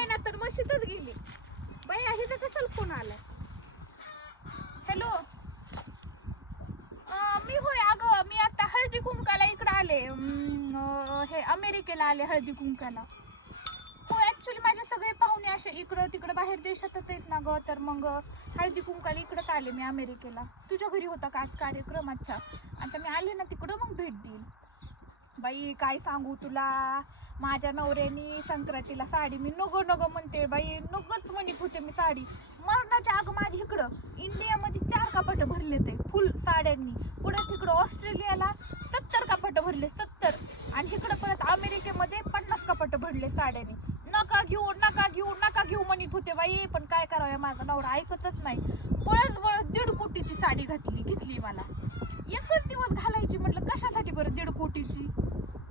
येणार तर मशीतच गेली बाई. आहे तर कशाला फोन आलाय? हॅलो, मी होय. अगं मी आता हळदी कुंकाला इकडे आले. हे अमेरिकेला आले हळदी कुंकाला. हो, ऍक्च्युली माझे सगळे पाहुणे असे इकडं तिकडं बाहेर देशातच आहेत ना ग. तर मग हळदी कुंकाला इकडंच आले मी अमेरिकेला. तुझ्या घरी होता का आज कार्यक्रम? अच्छा. आता मी आले ना तिकडं मग भेट देईल. बाई काय सांगू तुला, माझ्या नवऱ्यानी संक्रांतीला साडी, मी नको नको म्हणते बाई, नकोच म्हणत होते मी साडी. मरणाच्या अगं माझी इकडं इंडियामध्ये 4 कपाटं भरले ते फुल साड्यांनी. पुढे तिकडं ऑस्ट्रेलियाला 70 कपाटं भरले, 70. आणि इकडं परत अमेरिकेमध्ये 50 कपाटं भरले साड्यांनी. नका घेऊ नका घेऊ नका घेऊ म्हणत होते बाई. पण काय करावं, माझा नवरा ऐकतच नाही. बळच 1.5 कोटीची साडी घेतली मला. एकच दिवस घालायची म्हटलं, कशासाठी बरं 1.5 कोटीची?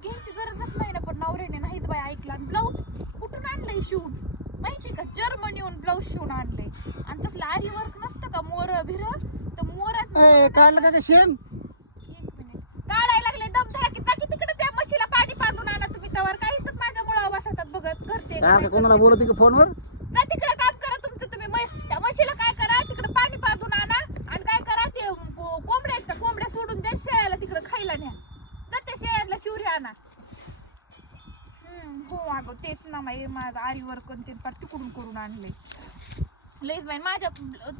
घ्यायची गरजच नाही ना. पण नवऱ्याने नाहीच बाई ऐकला. आणि ब्लाऊज कुठून आणलंय शिवून माहिती का? जर्मनीहून ब्लाऊज शिवून आणलंय. आणि तसलं आरी वर्क नसतं का मोर भिर, तर मोरात काढलं का शेण? 1 मिनिट काढायला लागले. दम धरा की टाकी तिकडे त्या म्हशीला पाणी पाजून आणा तुम्ही. तवर काही तर माझ्या मुळावर बसतात बघत करते. कोणाला बोलत का फोनवर? जा तिकडे काम करा तुमचं तुम्ही. त्या म्हशीला काय करा, तिकडे पाणी पाजून आणा. आणि काय करा, ते कोंबड्या आहेत का, कोंबड्या सोडून द्या शेळ्याला तिकडे खायला न्या. तर त्या शेळ्याला शिवरी आणा. हो अगं तेच ना माई, माझं आरी वर्क ते तिकडून करून आणले. लईच बाई माझ्या,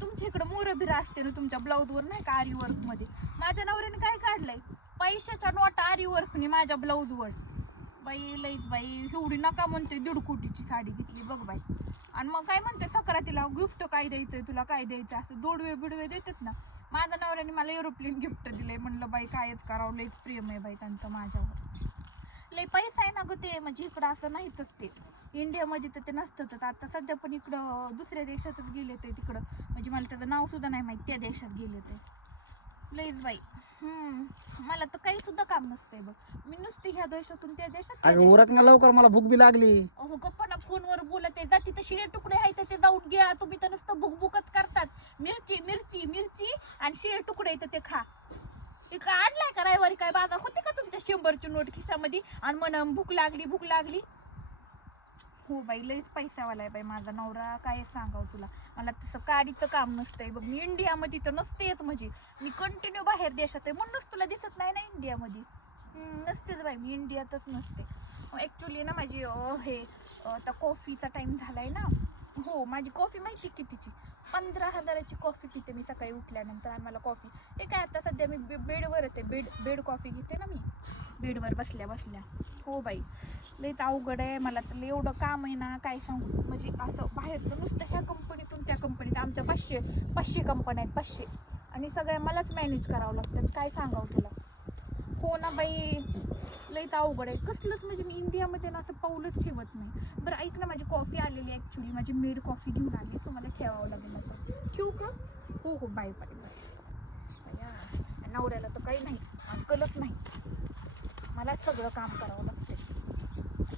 तुमच्या इकडं मोर बिरा असते ना तुमच्या ब्लाऊजवर नाही का आरी वर्क मध्ये. माझ्या नवऱ्याने काय काढलंय, पैशाच्या नोटा आरी वर्कने माझ्या ब्लाऊजवर. बाई लईच बाई, एवढी नका म्हणते 1.5 कोटीची साडी घेतली बघ बाई. आणि मग काय म्हणते संक्रांतीला गिफ्ट काय द्यायचंय तुला, काय द्यायचं असं दोडवे बिडवे देतात ना. माझ्या नवऱ्याने मला एरोप्लेन गिफ्ट दिलंय. म्हणलं बाई कायच करावं, लईच प्रेम आहे बाई त्यांचं माझ्यावर. लई पैसा आहे ना ग ते, म्हणजे इकडं असं नाहीतच ते. इंडियामध्ये तर ते नसतंच. आता सध्या पण इकडं दुसऱ्या देशातच गेले ते तिकडं, म्हणजे मला त्याचं नाव सुद्धा नाही माहिती, त्या देशात गेले ते. लईच बाई. मला तर काही सुद्धा काम नसतंय बघ. मी नुसते ह्या देशातून त्या देशात. उरक ना लवकर, मला भूक बी लागली. अहो गप्पा ना, फोनवर बोलत आहे. जाती तर शिळे तुकडे आहेत ते जाऊन गिळा. तुम्ही तर नुसतं भुकभुकत करतात. मिरची मिरची मिरची आणि शिळे तुकडे येतं ते खा. का आणलाय का रविवारी काय बाजार होते का तुमच्या 100ची नोट खिशामध्ये? आणि म्हण भूक लागली भूक लागली. हो बाई लईच पैसावाला आहे बाई माझा नवरा. काय सांगाव तुला, मला तसं काडीचं काम नसतंय बघ. मी इंडियामध्ये तर नसतेच, म्हणजे मी कंटिन्यू बाहेर देशात आहे म्हणूनच तुला दिसत नाही ना इंडियामध्ये. नसतेच बाई, मी इंडियातच नसते. ॲक्च्युली ना माझी हे आता कॉफीचा टाईम झालाय ना. हो, माझी कॉफी माहिती कितीची? 15,000ची कॉफी पिते मी सकाळी उठल्यानंतर. आणि मला कॉफी हे काय, आता सध्या मी बेडवरच आहे. बेड कॉफी घेते ना मी, बेडवर बसल्या बसल्या. हो बाई लईच अवघड आहे मला तर. एवढं काम आहे ना काय सांगू. म्हणजे असं बाहेरचं नुसतं ह्या कंपनीतून त्या कंपनीत, आमच्या 500 कंपन्या आहेत, 500. आणि सगळ्या मलाच मॅनेज करावं लागतात. काय सांगावं तुला. हो ना बाई लईच अवघड आहे कसलंच. म्हणजे मी इंडियामध्ये ना असं पाऊलच ठेवत नाही. बरं ऐक ना, माझी कॉफी आलेली आहे ॲक्च्युली. माझी मेड कॉफी घेऊन आली, सो मला ठेवावं लागेल आता. ठेवू का? हो हो, बाय बाय बाय. नवऱ्याला तर काही नाही, अक्कलच नाही. मला सगळं काम करावं लागतं.